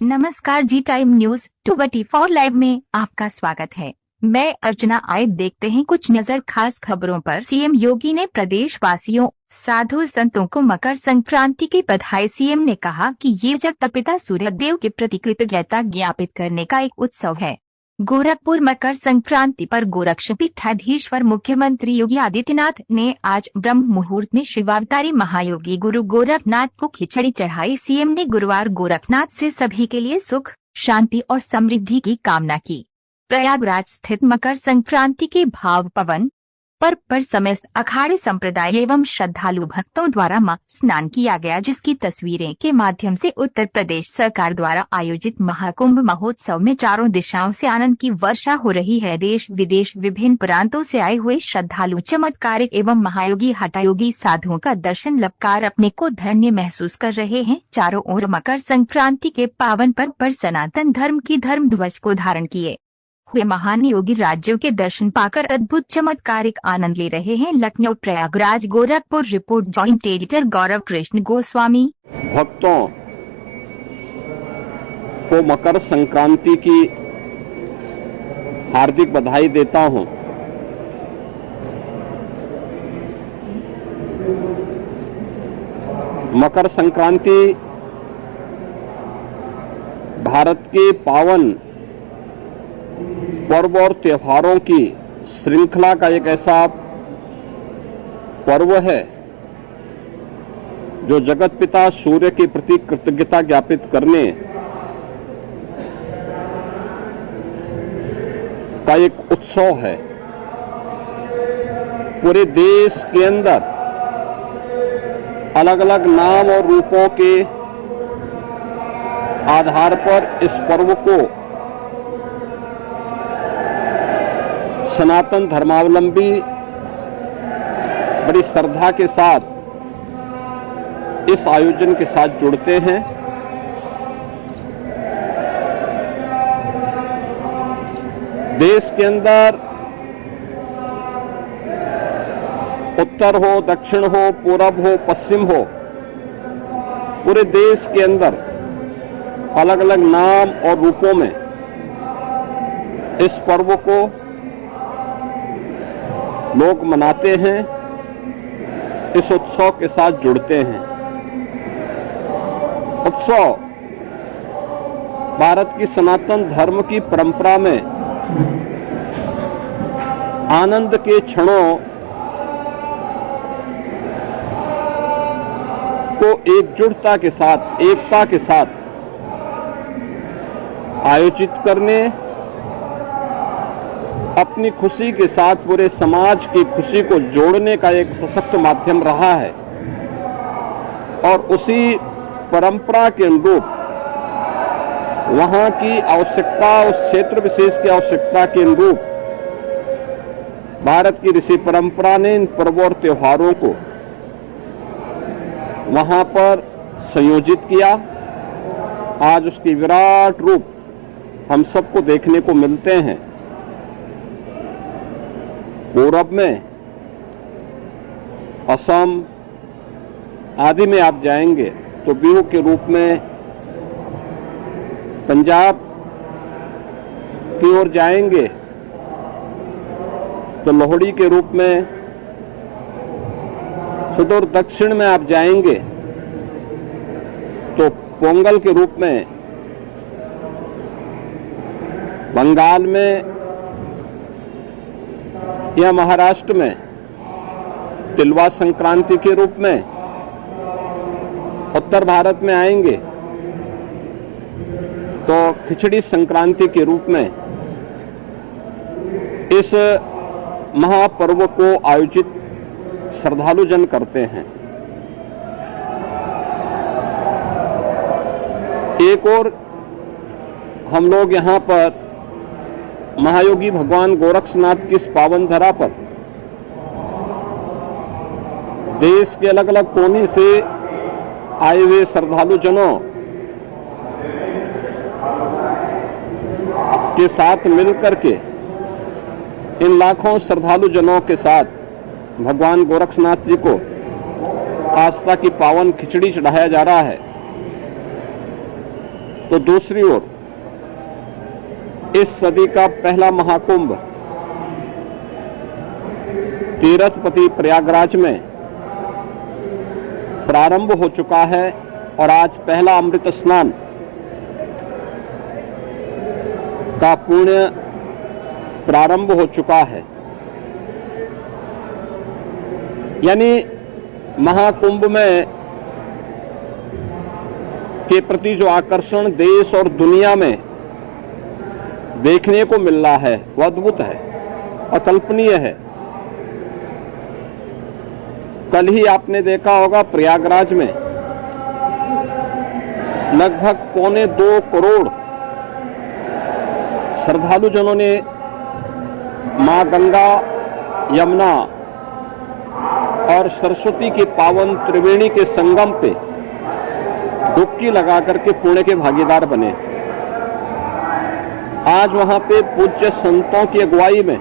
नमस्कार, जी time news 24 live में आपका स्वागत है। मैं अर्चना। आए देखते हैं कुछ नजर खास खबरों पर। सीएम योगी ने प्रदेशवासियों, साधु संतों को मकर संक्रांति की बधाई। सीएम ने कहा कि ये जगतपिता सूर्य देव के प्रति कृतज्ञता ज्ञापित करने का एक उत्सव है। गोरखपुर मकर संक्रांति पर गोरक्षपीठाधीश्वर मुख्यमंत्री योगी आदित्यनाथ ने आज ब्रह्म मुहूर्त में शिवावतारी महायोगी गुरु गोरखनाथ को खिचड़ी चढ़ाई। सीएम ने गुरुवार गोरखनाथ से सभी के लिए सुख, शांति और समृद्धि की कामना की। प्रयागराज स्थित मकर संक्रांति के भाव पवन पर्व पर समस्त अखाड़े संप्रदाय एवं श्रद्धालु भक्तों द्वारा महा स्नान किया गया, जिसकी तस्वीरें के माध्यम से उत्तर प्रदेश सरकार द्वारा आयोजित महाकुंभ महोत्सव में चारों दिशाओं से आनंद की वर्षा हो रही है। देश विदेश विभिन्न प्रांतों से आए हुए श्रद्धालु चमत्कारिक एवं महायोगी हठयोगी साधुओं का दर्शन लपकार अपने को धन्य महसूस कर रहे हैं। चारों ओर मकर संक्रांति के पावन पर्व पर सनातन धर्म की धर्म ध्वज को धारण किए हुए महान योगी राज्यों के दर्शन पाकर अद्भुत चमत्कारिक आनंद ले रहे हैं। Lucknow, Prayagraj, Gorakhpur. Report joint editor Gaurav Krishna Goswami. भक्तों को मकर संक्रांति की हार्दिक बधाई देता हूं। मकर संक्रांति भारत के पावन पर्व और त्योहारों की श्रृंखला का एक ऐसा पर्व है जो जगत पिता सूर्य के प्रति कृतज्ञता ज्ञापित करने का एक उत्सव है। पूरे देश के अंदर अलग अलग नाम और रूपों के आधार पर इस पर्व को सनातन धर्मावलंबी बड़ी श्रद्धा के साथ इस आयोजन के साथ जुड़ते हैं। देश के अंदर उत्तर हो, दक्षिण हो, पूरब हो, पश्चिम हो, पूरे देश के अंदर अलग अलग नाम और रूपों में इस पर्व को लोग मनाते हैं, इस उत्सव के साथ जुड़ते हैं। उत्सव भारत की सनातन धर्म की परंपरा में आनंद के क्षणों को एकजुटता के साथ, एकता के साथ आयोजित करने, अपनी खुशी के साथ पूरे समाज की खुशी को जोड़ने का एक सशक्त माध्यम रहा है। और उसी परंपरा के अनुरूप वहां की आवश्यकता, उस क्षेत्र विशेष की आवश्यकता के अनुरूप भारत की ऋषि परंपरा ने इन पर्वों और त्योहारों को वहां पर संयोजित किया। आज उसकी विराट रूप हम सबको देखने को मिलते हैं। पूरब में, असम आदि में आप जाएंगे तो बिहू के रूप में, पंजाब की ओर जाएंगे तो लोहड़ी के रूप में, सुदूर दक्षिण में आप जाएंगे तो पोंगल के रूप में, बंगाल में या महाराष्ट्र में तिलवा संक्रांति के रूप में, उत्तर भारत में आएंगे तो खिचड़ी संक्रांति के रूप में इस महापर्व को आयोजित श्रद्धालु जन करते हैं। एक और हम लोग यहाँ पर महायोगी भगवान गोरक्षनाथ की इस पावन धरा पर देश के अलग अलग कोने से आए हुए श्रद्धालु जनों के साथ मिलकर के, इन लाखों श्रद्धालु जनों के साथ भगवान गोरक्षनाथ जी को आस्था की पावन खिचड़ी चढ़ाया जा रहा है। तो दूसरी ओर इस सदी का पहला महाकुंभ तीर्थपति प्रयागराज में प्रारंभ हो चुका है और आज पहला अमृत स्नान का पुण्य प्रारंभ हो चुका है। यानी महाकुंभ में के प्रति जो आकर्षण देश और दुनिया में देखने को मिल रहा है वह अद्भुत है, अकल्पनीय है। कल ही आपने देखा होगा प्रयागराज में लगभग 1.25 करोड़ श्रद्धालुजनों ने मां गंगा, यमुना और सरस्वती की पावन त्रिवेणी के संगम पे डुबकी लगा करके पुण्य के भागीदार बने। आज वहां पे पूज्य संतों की अगुवाई में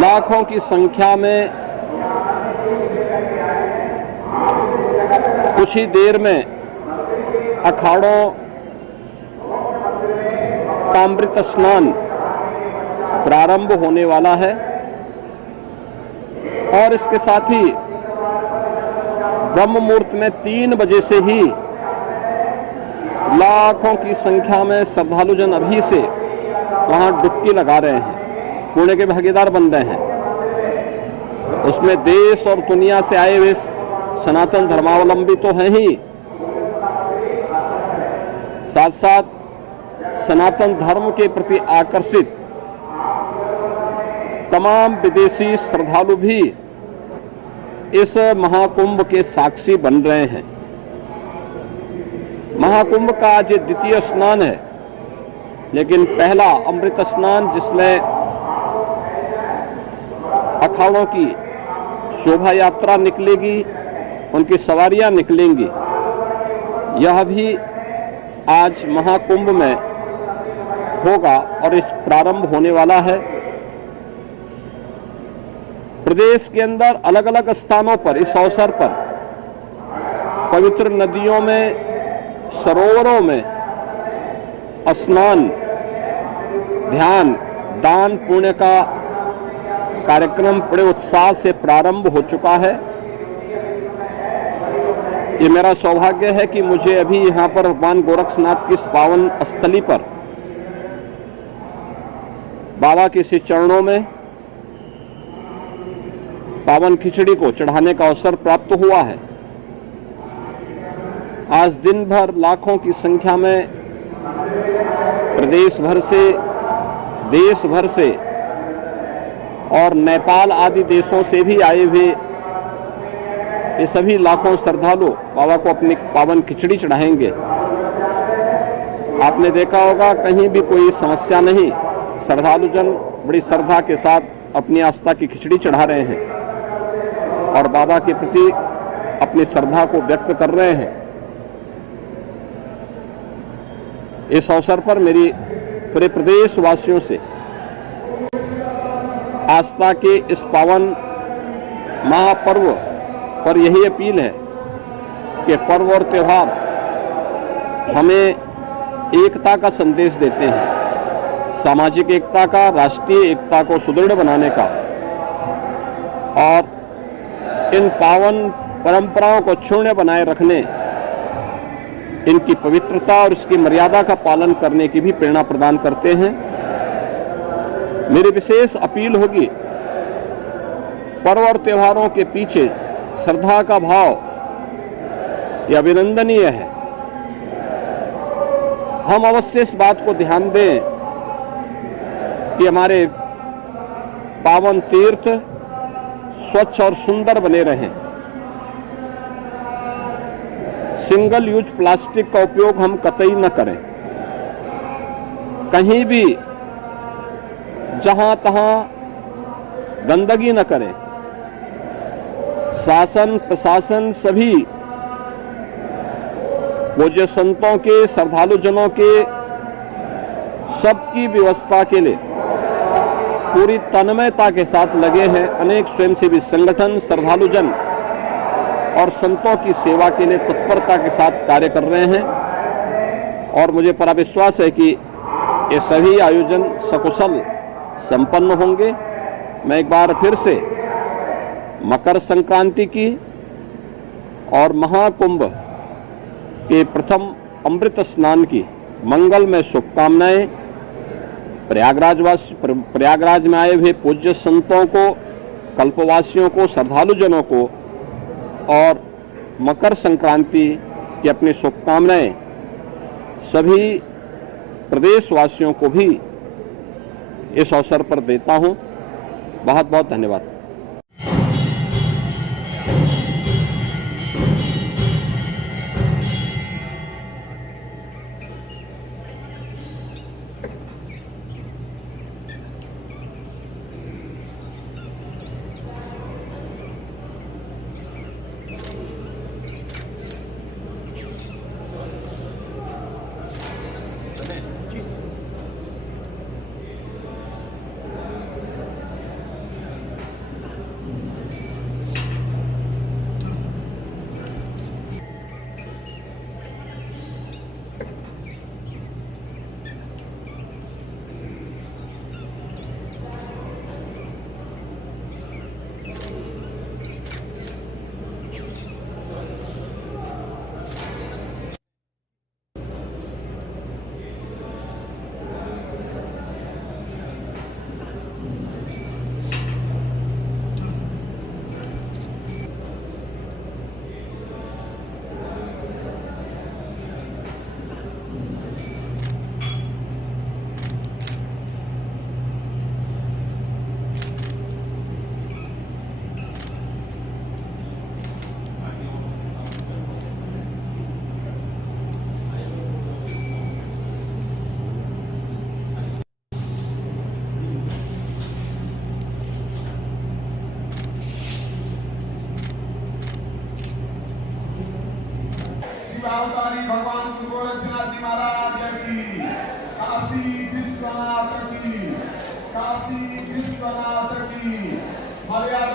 लाखों की संख्या में कुछ ही देर में अखाड़ों का अमृत स्नान प्रारंभ होने वाला है और इसके साथ ही ब्रह्म मुहूर्त में 3 बजे से ही लाखों की संख्या में श्रद्धालुजन अभी से वहां डुबकी लगा रहे हैं, पुण्य के भागीदार बन रहे हैं। उसमें देश और दुनिया से आए हुए सनातन धर्मावलंबी तो हैं ही, साथ साथ सनातन धर्म के प्रति आकर्षित तमाम विदेशी श्रद्धालु भी इस महाकुंभ के साक्षी बन रहे हैं। महाकुंभ का आज ये द्वितीय स्नान है, लेकिन पहला अमृत स्नान जिसमें अखाड़ों की शोभा यात्रा निकलेगी, उनकी सवारियां निकलेंगी, यह भी आज महाकुंभ में होगा और इस प्रारंभ होने वाला है। प्रदेश के अंदर अलग अलग स्थानों पर इस अवसर पर पवित्र नदियों में, सरोवरों में स्नान, ध्यान, दान, पुण्य का कार्यक्रम बड़े उत्साह से प्रारंभ हो चुका है। ये मेरा सौभाग्य है कि मुझे अभी यहाँ पर भगवान गोरक्षनाथ की इस पावन स्थली पर बाबा के श्री चरणों में पावन खिचड़ी को चढ़ाने का अवसर प्राप्त हुआ है। आज दिन भर लाखों की संख्या में प्रदेश भर से, देश भर से और नेपाल आदि देशों से भी आए हुए ये सभी लाखों श्रद्धालु बाबा को अपनी पावन खिचड़ी चढ़ाएंगे। आपने देखा होगा कहीं भी कोई समस्या नहीं, श्रद्धालुजन बड़ी श्रद्धा के साथ अपनी आस्था की खिचड़ी चढ़ा रहे हैं और बाबा के प्रति अपनी श्रद्धा को व्यक्त कर रहे हैं। इस अवसर पर मेरी पूरे प्रदेश वासियों से आस्था के इस पावन महापर्व पर यही अपील है कि पर्व और त्योहार हमें एकता का संदेश देते हैं, सामाजिक एकता का, राष्ट्रीय एकता को सुदृढ़ बनाने का, और इन पावन परंपराओं को क्षुण्य बनाए रखने, इनकी पवित्रता और इसकी मर्यादा का पालन करने की भी प्रेरणा प्रदान करते हैं। मेरी विशेष अपील होगी, पर्व और त्योहारों के पीछे श्रद्धा का भाव यह अभिनंदनीय है। हम अवश्य इस बात को ध्यान दें कि हमारे पावन तीर्थ स्वच्छ और सुंदर बने रहें। सिंगल यूज प्लास्टिक का उपयोग हम कतई न करें। कहीं भी जहां तहां गंदगी न करें। शासन प्रशासन सभी पूज्य संतों के, श्रद्धालुजनों के सबकी व्यवस्था के लिए पूरी तन्मयता के साथ लगे हैं। अनेक स्वयंसेवी संगठन, श्रद्धालुजन और संतों की सेवा के लिए तत्परता के साथ कार्य कर रहे हैं और मुझे पूरा विश्वास है कि ये सभी आयोजन सकुशल संपन्न होंगे। मैं एक बार फिर से मकर संक्रांति की और महाकुंभ के प्रथम अमृत स्नान की मंगलमय शुभकामनाएं प्रयागराज में आए हुए पूज्य संतों को, कल्पवासियों को, श्रद्धालुजनों को और मकर संक्रांति की अपनी शुभकामनाएं सभी प्रदेशवासियों को भी इस अवसर पर देता हूं। बहुत बहुत धन्यवाद। अवतारी भगवान श्री गोरक्षनाथ जी महाराज की, काशी विश्वनाथ की, काशी विश्वनाथ की। मर्यादा